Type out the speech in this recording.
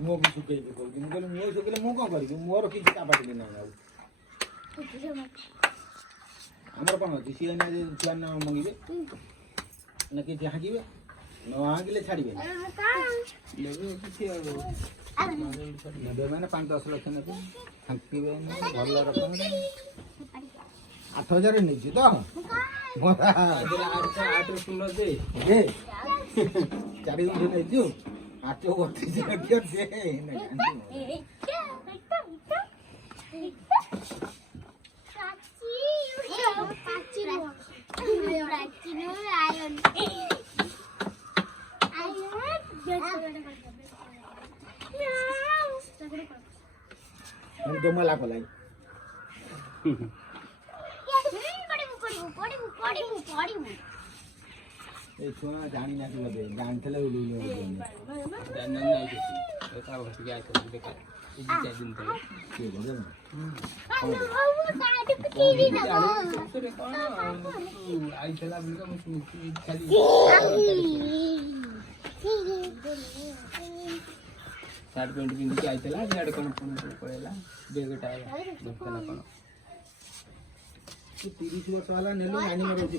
मुँह भी सुखे कहूँ मुझे मुँह सुखिले मुझे कौन करी मोर किसी कापाटी ना आमर कौन अच्छी सी छुआ ना मंगे ना कि हाँकिबे न हाँकिले छाड़े मैंने 5-10 लाख ने हाँकिबे भल रकम 8,000 नहीं तो मोरा 8 सुंदर दे 4 दिन नहीं 8 दो मला पलाई ए छुआ जानी ना कि जानथले उलु जान नहीं किसी एका भट गया तो देखा 2 दिन तक के बोले आई चला बिल्कुल मुझे खाली शर्ट पैंट पिंधि के आइतला जेड कोन पड़ेला बेग टाइला देखला कोन 30 वर्ष वाला नेलो नानी मरोजी